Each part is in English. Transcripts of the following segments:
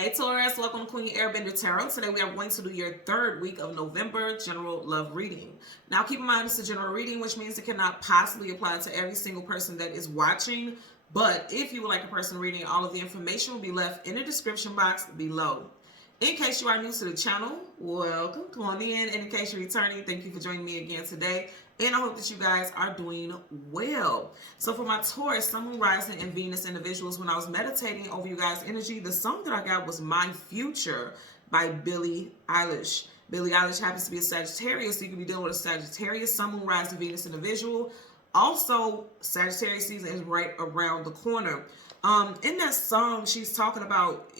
Hey Taurus, welcome to Queen Airbender Tarot. Today we are going to do your third week of November general love reading. Now keep in mind it's a general reading, which means it cannot possibly apply to every single person that is watching. But if you would like a personal reading, all of the information will be left in the description box below. In case you are new to the channel, welcome. Come on in. And in case you're returning, thank you for joining me again today. And I hope that you guys are doing well. So for my Taurus, Sun, Moon, Rising, and Venus individuals, when I was meditating over you guys' energy, the song that I got was My Future by Billie Eilish. Billie Eilish happens to be a Sagittarius, so you can be dealing with a Sagittarius, Sun, Moon, Rising, Venus individual. Also, Sagittarius season is right around the corner. In that song, she's talking about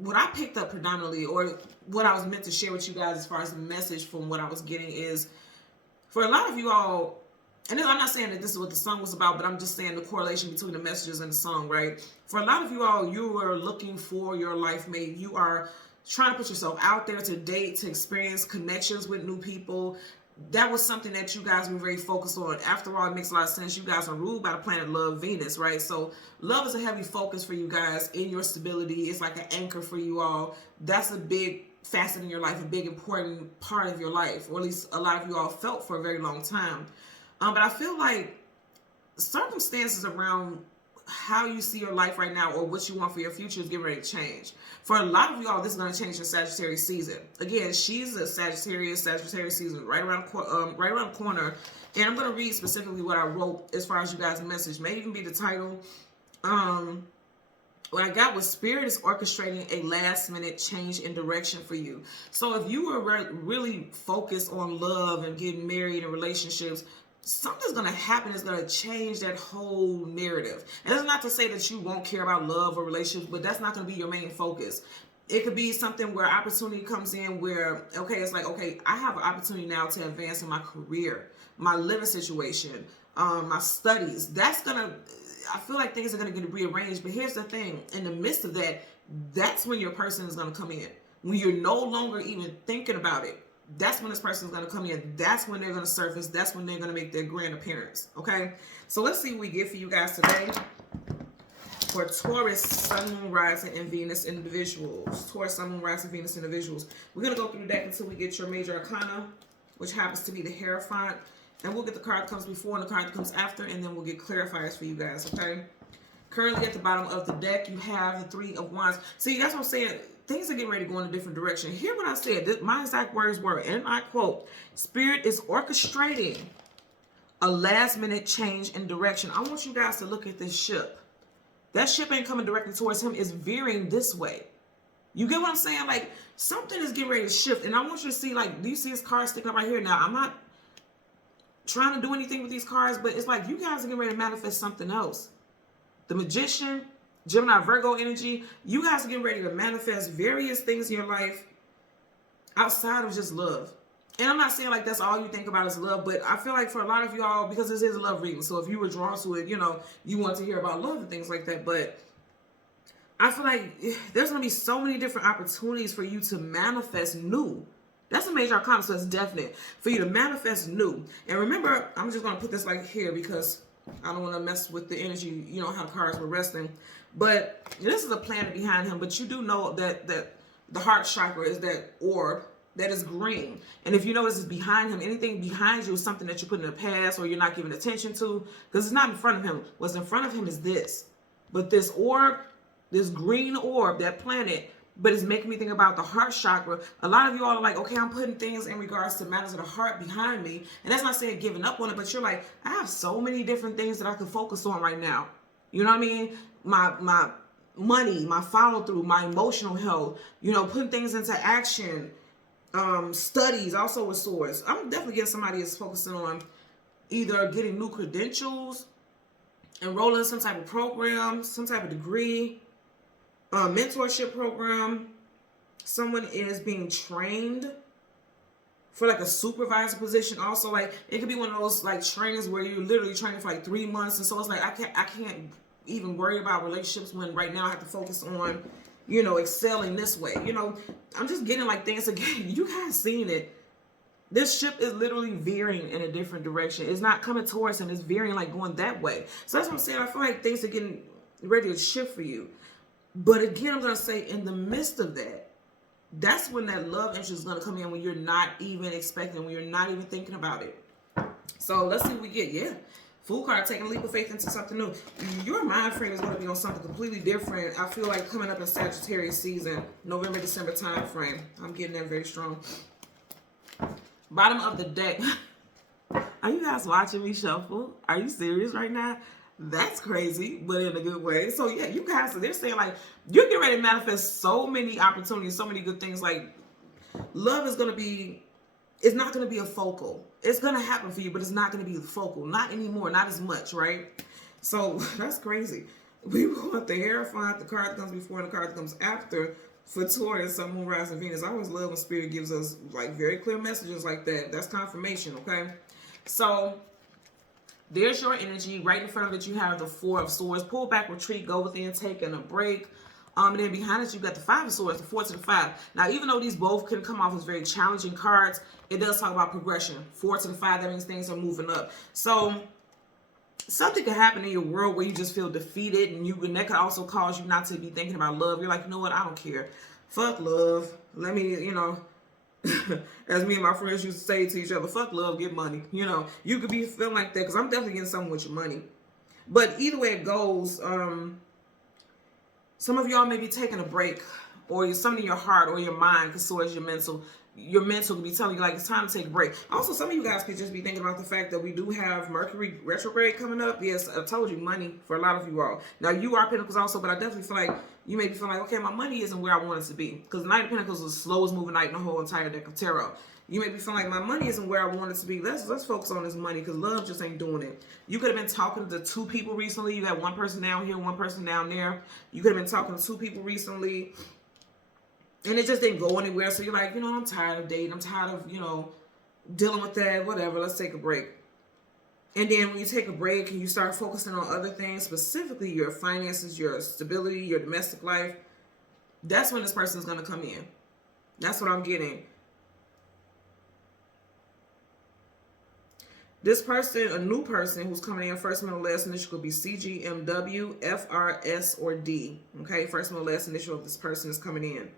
what I picked up predominantly, or what I was meant to share with you guys as far as the message from what I was getting is, for a lot of you all, and I'm not saying that this is what the song was about, but I'm just saying the correlation between the messages and the song, right? For a lot of you all, you are looking for your life mate. You are trying to put yourself out there to date, to experience connections with new people. That was something that you guys were very focused on. After all, it makes a lot of sense. You guys are ruled by the planet love, Venus, right? So love is a heavy focus for you guys in your stability. It's like an anchor for you all. That's a big facet in your life, a big important part of your life, or at least a lot of you all felt for a very long time. But I feel like circumstances around how you see your life right now or what you want for your future is getting ready to change. For a lot of y'all, this is going to change your Sagittarius season. Again, she's a Sagittarius season right around the corner. And I'm going to read specifically what I wrote as far as you guys' message. May even be the title. What I got was Spirit is orchestrating a last-minute change in direction for you. So if you were really focused on love and getting married and relationships, something's going to happen that's going to change that whole narrative. And that's not to say that you won't care about love or relationships, but that's not going to be your main focus. It could be something where opportunity comes in where, okay, it's like, okay, I have an opportunity now to advance in my career, my living situation, my studies. That's going to, I feel like things are going to get rearranged. But here's the thing. In the midst of that, that's when your person is going to come in. When you're no longer even thinking about it, that's when this person is going to come in. That's when they're going to surface. That's when they're going to make their grand appearance. Okay? So let's see what we get for you guys today. For Taurus, Sun, Moon, Rising, and Venus individuals. Taurus, Sun, Moon, Rising, Venus individuals. We're going to go through the deck until we get your major arcana, which happens to be the Hierophant. And we'll get the card that comes before and the card that comes after, and then we'll get clarifiers for you guys, okay? Currently at the bottom of the deck, you have the Three of Wands. See, that's what I'm saying. Things are getting ready to go in a different direction. Hear what I said. My exact words were, and I quote, Spirit is orchestrating a last-minute change in direction. I want you guys to look at this ship. That ship ain't coming directly towards him. It's veering this way. You get what I'm saying? Like, something is getting ready to shift. And I want you to see, like, do you see his card sticking up right here? Now, I'm not trying to do anything with these cards, but it's like you guys are getting ready to manifest something else. The Magician, Gemini, Virgo energy, you guys are getting ready to manifest various things in your life outside of just love. And I'm not saying like that's all you think about is love, but I feel like for a lot of y'all, because this is a love reading, so if you were drawn to it, you know, you want to hear about love and things like that, but I feel like there's going to be so many different opportunities for you to manifest new. That's a major arcana, so it's definite for you to manifest new. And remember, I'm just going to put this like here because I don't want to mess with the energy, you know, how the cards were resting. But this is a planet behind him. But you do know that the heart chakra is that orb that is green. And if you notice it's behind him, anything behind you is something that you put in the past or you're not giving attention to because it's not in front of him. What's in front of him is this. But this orb, this green orb, that planet, but it's making me think about the heart chakra. A lot of you all are like, okay, I'm putting things in regards to matters of the heart behind me. And that's not saying giving up on it, but you're like, I have so many different things that I can focus on right now. You know what I mean? My money, my follow through, my emotional health, you know, putting things into action, studies, also with swords. I'm definitely getting somebody that's focusing on either getting new credentials, enrolling in some type of program, some type of degree, mentorship program. Someone is being trained for like a supervisor position. Also, like it could be one of those like trainings where you're literally training for like 3 months, and so it's like I can't even worry about relationships when right now I have to focus on, you know, excelling this way. You know, I'm just getting like things again. You guys seen it. This ship is literally veering in a different direction. It's not coming towards him. It's veering like going that way. So that's what I'm saying. I feel like things are getting ready to shift for you. But again, I'm going to say in the midst of that, that's when that love interest is going to come in, when you're not even expecting, when you're not even thinking about it. So let's see what we get. Yeah. Fool card, taking a leap of faith into something new. Your mind frame is going to be on something completely different. I feel like coming up in Sagittarius season, November, December time frame. I'm getting that very strong. Bottom of the deck. Are you guys watching me shuffle? Are you serious right now? That's crazy, but in a good way. So yeah, you guys, they're saying like, you're getting ready to manifest so many opportunities, so many good things. Like, love is going to be, it's not going to be a focal. It's going to happen for you, but it's not going to be focal. Not anymore. Not as much, right? So that's crazy. We want the Hierophant, the card that comes before and the card that comes after for Taurus, Sun, Moon, Rising, Venus. I always love when Spirit gives us like very clear messages like that. That's confirmation, okay? So there's your energy. Right in front of it, you have the Four of Swords. Pull back, retreat, go within, taking a break. And then behind it, you got the Five of Swords, the 4 to the 5. Now, even though these both can come off as very challenging cards, it does talk about progression. 4 to the 5, that means things are moving up. So something could happen in your world where you just feel defeated, and that could also cause you not to be thinking about love. You're like, you know what? I don't care. Fuck love. Let me, as me and my friends used to say to each other, fuck love, get money. You could be feeling like that, because I'm definitely getting something with your money. But either way it goes, some of y'all may be taking a break, or something in your heart or your mind, because so is your mental. Your mental could be telling you like it's time to take a break. Also, some of you guys could just be thinking about the fact that we do have Mercury retrograde coming up. Yes, I told you, money for a lot of you all. Now, you are Pentacles also, but I definitely feel like you may be feeling like, okay, my money isn't where I want it to be. Because the Knight of Pentacles is the slowest moving knight in the whole entire deck of tarot. You may be feeling like my money isn't where I want it to be. Let's focus on this money, because love just ain't doing it. You could have been talking to 2 people recently. You got one person down here, one person down there. You could have been talking to 2 people recently, and it just didn't go anywhere. So you're like, I'm tired of dating. I'm tired of, dealing with that. Whatever. Let's take a break. And then when you take a break and you start focusing on other things, specifically your finances, your stability, your domestic life, that's when this person is going to come in. That's what I'm getting. This person, a new person who's coming in, first, middle, last initial could be CGMW, FRS, or D. Okay, first, middle, last initial of this person is coming in.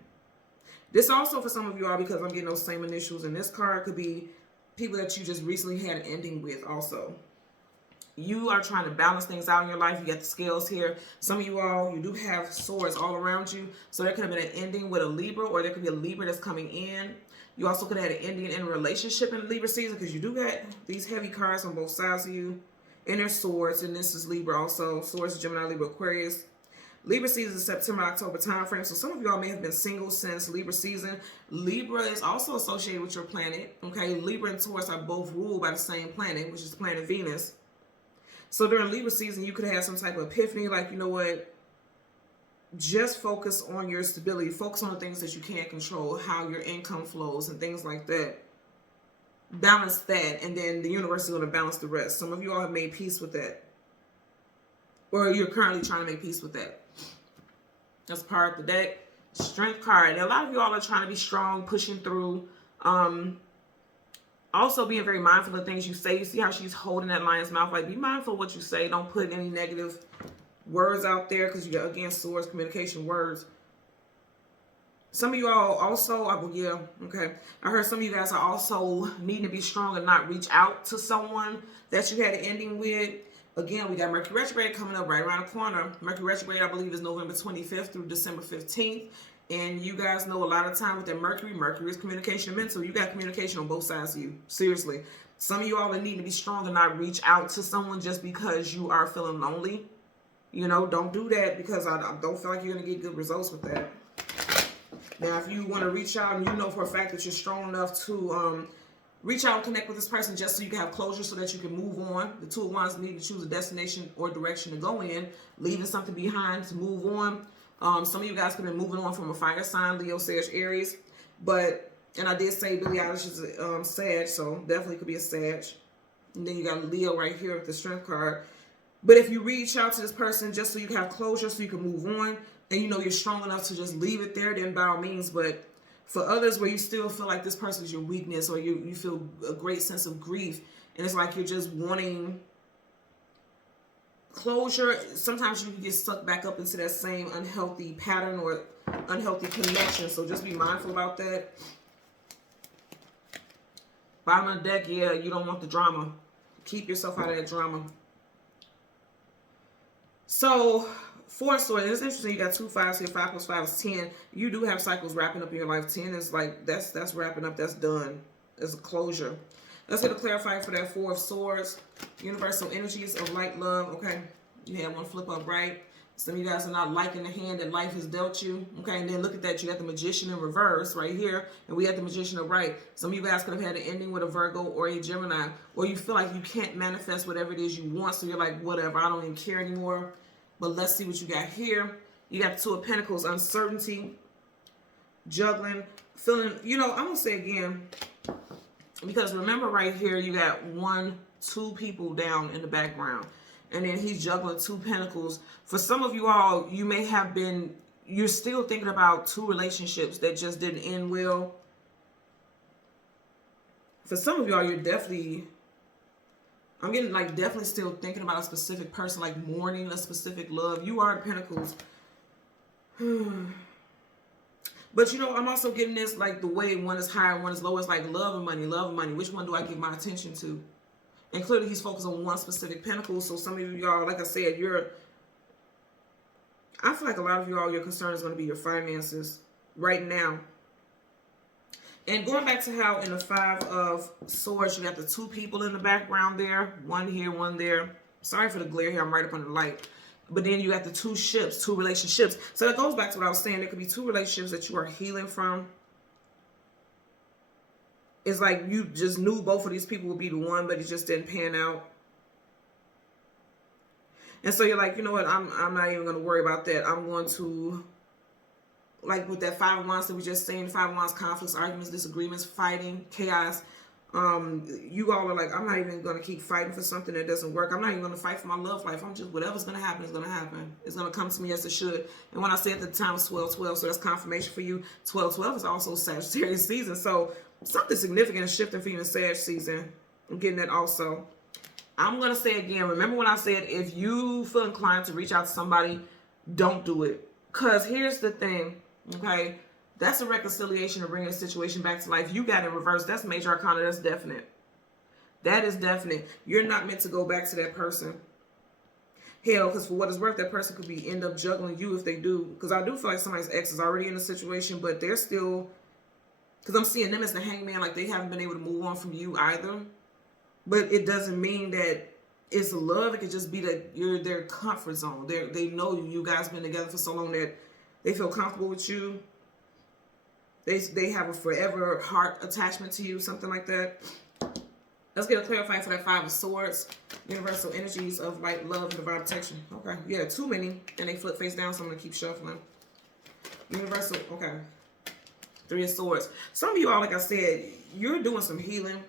This also for some of you all, because I'm getting those same initials in this card, could be people that you just recently had an ending with also. You are trying to balance things out in your life. You got the scales here. Some of you all, you do have swords all around you. So there could have been an ending with a Libra, or there could be a Libra that's coming in. You also could have had an ending in a relationship in the Libra season, because you do got these heavy cards on both sides of you. And there's swords, and this is Libra also. Swords, Gemini, Libra, Aquarius. Libra season is September, October time frame. So some of y'all may have been single since Libra season. Libra is also associated with your planet. Okay, Libra and Taurus are both ruled by the same planet, which is the planet Venus. So during Libra season, you could have some type of epiphany, like, you know what? Just focus on your stability. Focus on the things that you can't control, how your income flows and things like that. Balance that, and then the universe is going to balance the rest. Some of you all have made peace with that, or you're currently trying to make peace with that. That's part of the deck. Strength card. And a lot of you all are trying to be strong, pushing through. Also being very mindful of things you say. You see how she's holding that lion's mouth? Like, be mindful of what you say. Don't put any negative words out there, because you got, again, swords, communication, words. Some of you all also, okay. I heard some of you guys are also needing to be strong and not reach out to someone that you had an ending with. Again, we got Mercury retrograde coming up right around the corner. Mercury retrograde, I believe, is November 25th through December 15th. And you guys know a lot of time with that Mercury is communication and mental. You got communication on both sides of you. Seriously. Some of you all are needing to be strong and not reach out to someone just because you are feeling lonely. Don't do that, because I don't feel like you're going to get good results with that. Now, if you want to reach out and you know for a fact that you're strong enough to reach out and connect with this person just so you can have closure, so that you can move on. The Two of Wands need to choose a destination or direction to go in, leaving something behind to move on. Some of you guys could have been moving on from a fire sign, Leo, Sag, Aries. And I did say Billie Eilish is a Sag, so definitely could be a Sag. And then you got Leo right here with the Strength card. But if you reach out to this person just so you can have closure, so you can move on, and you're strong enough to just leave it there, then by all means. But for others where you still feel like this person is your weakness, or you feel a great sense of grief, and it's like you're just wanting closure. Sometimes you can get stuck back up into that same unhealthy pattern or unhealthy connection. So just be mindful about that. Bottom of the deck, yeah, you don't want the drama. Keep yourself out of that drama. So, 4 of Swords. It's interesting. You got 2 5s here. 5 plus 5 is 10. You do have cycles wrapping up in your life. 10 is like, that's wrapping up. That's done. It's a closure. Let's get a clarifier for that 4 of Swords. Universal energies of light, love. Okay. You had one flip up, right? Some of you guys are not liking the hand that life has dealt you. Okay, and then look at that. You got the Magician in reverse right here, and we had the Magician upright. Some of you guys could have had an ending with a Virgo or a Gemini, or you feel like you can't manifest whatever it is you want, so you're like, whatever, I don't even care anymore. But let's see what you got here. You got the 2 of Pentacles, uncertainty, juggling, feeling, you know, I'm going to say again, because remember right here, you got 2 people down in the background. And then he's juggling 2 pentacles. For some of you all, you may have been, you're still thinking about 2 relationships that just didn't end well. For some of y'all, you're definitely, I'm getting like definitely still thinking about a specific person, like mourning a specific love. You are the Pentacles. But you know, I'm also getting this like the way one is high and one is low. It's like love and money, love and money. Which one do I give my attention to? And clearly he's focused on one specific pentacle. So some of y'all, like I said, I feel like a lot of y'all, your concern is going to be your finances right now. And going back to how in the 5 of Swords, you got the 2 people in the background there. One here, one there. Sorry for the glare here. I'm right up under the light. But then you got the 2 ships, 2 relationships. So that goes back to what I was saying. There could be 2 relationships that you are healing from. It's like you just knew both of these people would be the one, but it just didn't pan out. And so you're like, you know what? I'm not even going to worry about that. I'm going to, like with that 5 of Wands that we just saying, 5 of Wands, conflicts, arguments, disagreements, fighting, chaos. You all are like, I'm not even going to keep fighting for something that doesn't work. I'm not even going to fight for my love life. I'm just, whatever's going to happen is going to happen. It's going to come to me as it should. And when I say at the time, it's 12-12, so that's confirmation for you. 12-12 is also Sagittarius season. So something significant is shifting for you in Sag season. I'm getting that also. I'm going to say again, remember when I said if you feel inclined to reach out to somebody, don't do it. Because here's the thing, okay? That's a reconciliation to bring a situation back to life. You got it in reverse. That's major arcana. That's definite. That is definite. You're not meant to go back to that person. Hell, because for what it's worth, that person could be end up juggling you if they do. Because I do feel like somebody's ex is already in a situation, but they're still, because I'm seeing them as the hangman, like they haven't been able to move on from you either. But it doesn't mean that it's love. It could just be that you're their comfort zone. They know you. You guys been together for so long that they feel comfortable with you. They have a forever heart attachment to you, something like that. Let's get a clarifier for that 5 of Swords. Universal energies of light, love, and divine protection. Okay, yeah, too many. And they flip face down, so I'm going to keep shuffling. Universal, okay. 3 of Swords. Some of you all, like I said, you're doing some healing.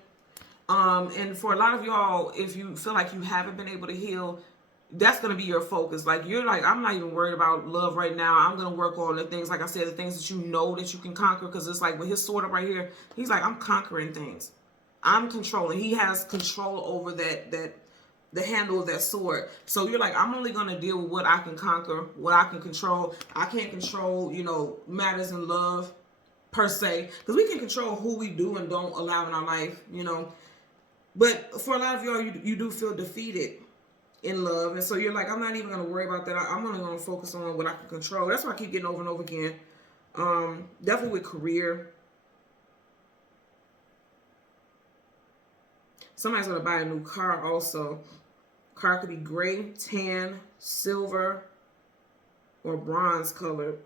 And for a lot of y'all, if you feel like you haven't been able to heal, that's going to be your focus. Like, you're like, I'm not even worried about love right now. I'm going to work on the things, like I said, the things that you know that you can conquer. Because it's like with his sword up right here, he's like, I'm conquering things. I'm controlling. He has control over the handle of that sword. So you're like, I'm only going to deal with what I can conquer, what I can control. I can't control, you know, matters in love per se. Because we can control who we do and don't allow in our life, you know. But for a lot of y'all, you do feel defeated in love. And so you're like, I'm not even going to worry about that. I'm only going to focus on what I can control. That's why I keep getting over and over again. Definitely with career. Somebody's going to buy a new car also. Car could be gray, tan, silver, or bronze colored.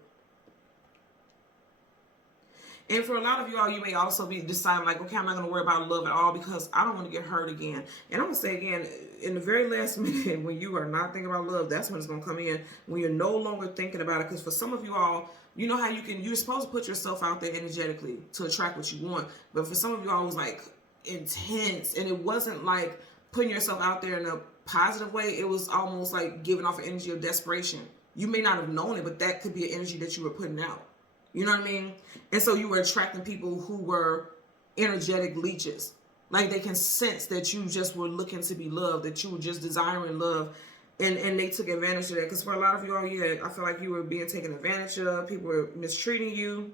And for a lot of y'all, you may also be deciding like, okay, I'm not going to worry about love at all because I don't want to get hurt again. And I'm going to say again, in the very last minute, when you are not thinking about love, that's when it's going to come in. When you're no longer thinking about it. Because for some of you all, you know how you're supposed to put yourself out there energetically to attract what you want. But for some of you all, it was like intense. And it wasn't like putting yourself out there in a positive way. It was almost like giving off an energy of desperation. You may not have known it, but that could be an energy that you were putting out. You know what I mean? And so you were attracting people who were energetic leeches. Like they can sense that you just were looking to be loved, that you were just desiring love. And they took advantage of that. Because for a lot of you all, yeah, I feel like you were being taken advantage of. People were mistreating you,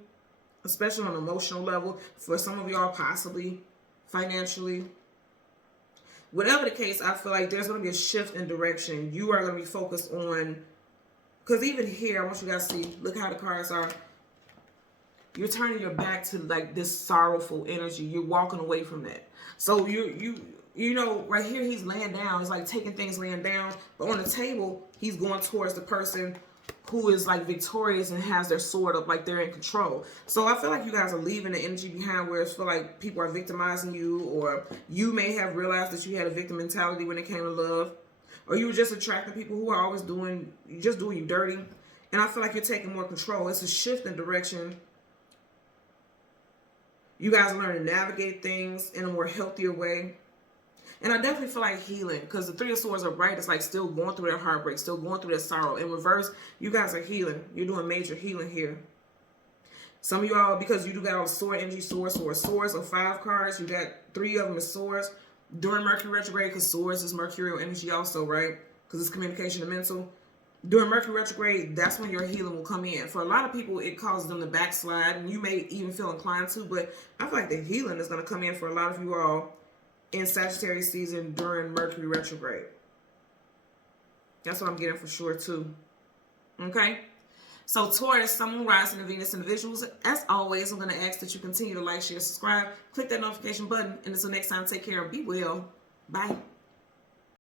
especially on an emotional level. For some of y'all, possibly financially. Whatever the case, I feel like there's going to be a shift in direction. You are going to be focused on, because even here, I want you guys to see, look how the cards are. You're turning your back to like this sorrowful energy. You're walking away from that. So you know, right here he's laying down. It's like taking things laying down. But on the table, he's going towards the person who is like victorious and has their sword up, like they're in control. So I feel like you guys are leaving the energy behind where it's feel like people are victimizing you, or you may have realized that you had a victim mentality when it came to love, or you were just attracting people who are always doing you dirty. And I feel like you're taking more control. It's a shift in direction. You guys learn to navigate things in a more healthier way. And I definitely feel like healing, because the Three of Swords are right. It's like still going through their heartbreak, still going through their sorrow. In reverse, you guys are healing. You're doing major healing here. Some of y'all, because you do got all the sword energy, swords or 5 cards. You got 3 of them as swords. During Mercury retrograde, because swords is mercurial energy also, right? Because it's communication and mental. During Mercury retrograde, that's when your healing will come in. For a lot of people, it causes them to backslide, and you may even feel inclined to, but I feel like the healing is going to come in for a lot of you all in Sagittarius season during Mercury retrograde. That's what I'm getting for sure, too. Okay? So, Taurus, Sun, Moon, Rising, and Venus individuals, as always, I'm going to ask that you continue to like, share, subscribe, click that notification button, and until next time, take care and be well. Bye.